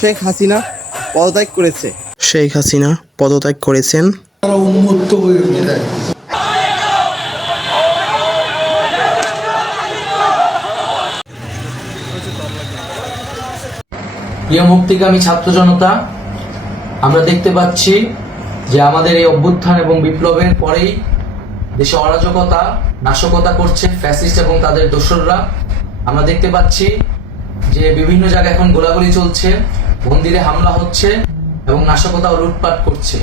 শেখ হাসিনা পদত্যাগ করেছে। শেখ হাসিনা পদত্যাগ করেছেন। তারা উন্মুক্ত হয়ে ওঠে। প্রিয় মুক্তিকামী ছাত্র জনতা, আমরা দেখতে পাচ্ছি যে আমাদের এই অভ্যুত্থান এবং বিপ্লবের পরেই দেশে অরাজকতা নাশকতা করছে ফ্যাসিস্ট এবং তাদের দোসররা। আমরা দেখতে পাচ্ছি যে বিভিন্ন জায়গায় এখন গোলাগুলি চলছে, মন্দিরে হামলা হচ্ছে এবং নাশকতা ও লুটপাট করছে।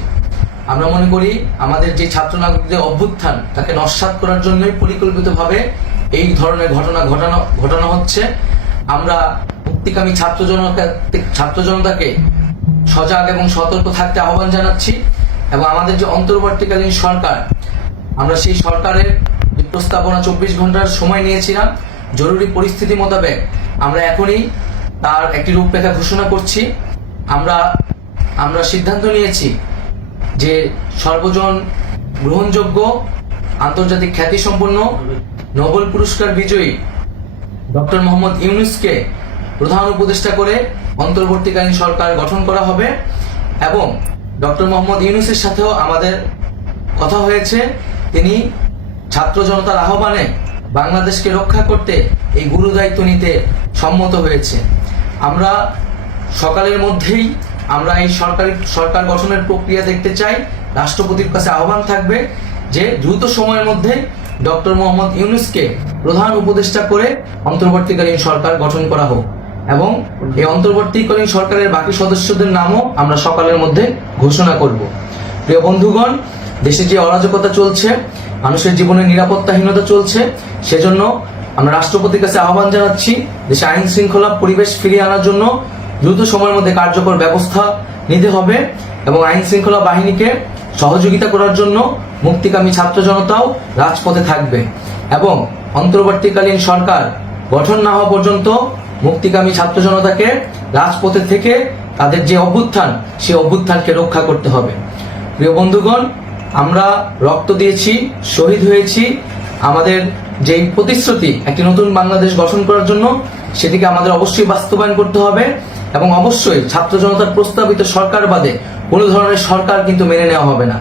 আমরা মনে করি আমাদের যে ছাত্র নাগরিকদের অভ্যুত্থান তাকে নস্যাৎ করার জন্যই পরিকল্পিতভাবে এই ধরনের ঘটনা হচ্ছে। আমরা মুক্তিকামী ছাত্র জনতাকে সজাগ এবং সতর্ক থাকতে আহ্বান জানাচ্ছি এবং আমাদের যে অন্তর্বর্তীকালীন সরকার, আমরা সেই সরকারের যে প্রস্তাবনা 24 ঘন্টার সময় নিয়েছিলাম, জরুরি পরিস্থিতি মোতাবেক আমরা এখনই তার একটি রূপরেখা ঘোষণা করছি। আমরা সিদ্ধান্ত নিয়েছি যে সর্বজন গ্রহণযোগ্য আন্তর্জাতিক খ্যাতিসম্পন্ন নোবেল পুরস্কার বিজয়ী ডক্টর মোহাম্মদ ইউনূসকে প্রধান উপদেষ্টা করে অন্তর্বর্তীকালীন সরকার গঠন করা হবে এবং ডক্টর মোহাম্মদ ইউনূসের সাথেও আমাদের কথা হয়েছে। তিনি ছাত্র জনতার আহ্বানে বাংলাদেশকে রক্ষা করতে এই গুরু দায়িত্ব নিতে সম্মত হয়েছে। আমরা সকালের মধ্যেই আমরা এই সরকার গঠনের প্রক্রিয়া দেখতে চাই। রাষ্ট্রপতির কাছে আহ্বান থাকবে যে দ্রুত সময়ের মধ্যে ডক্টর মোহাম্মদ ইউনূসকে প্রধান উপদেষ্টা করে অন্তর্বর্তীকালীন সরকার গঠন করা হোক এবং এই অন্তর্বর্তীকালীন সরকারের বাকি সদস্যদের নামও আমরা সকালের মধ্যে ঘোষণা করব। প্রিয় বন্ধুগণ, দেশে যে অরাজকতা চলছে, মানুষের জীবনের নিরাপত্তাহীনতা চলছে, সেজন্য আমরা রাষ্ট্রপতির কাছে আহ্বান জানাচ্ছি দেশে আইন শৃঙ্খলা পরিবেশ ফিরিয়ে আনার জন্য দ্রুত সময়ের মধ্যে কার্যকর ব্যবস্থা নিতে হবে এবং আইন শৃঙ্খলা বাহিনীকে সহযোগিতা করার জন্য মুক্তিকামী ছাত্র জনতাও রাজপথে থাকবে এবং অন্তর্বর্তীকালীন সরকার গঠন না হওয়া পর্যন্ত মুক্তিকামী ছাত্র জনতাকে রাজপথে থেকে তাদের যে অভ্যুত্থান, সেই অভ্যুত্থানকে রক্ষা করতে হবে। প্রিয় বন্ধুগণ, আমরা রক্ত দিয়েছি, শহীদ হয়েছি, আমাদের যেই প্রতিশ্রুতি একটি নতুন বাংলাদেশ গঠন করার জন্য, সেটিকে আমাদের অবশ্যই বাস্তবায়ন করতে হবে এবং অবশ্যই ছাত্র জনতার প্রস্তাবিত সরকার বাদে কোনো ধরনের সরকার কিন্তু মেনে নেওয়া হবে না।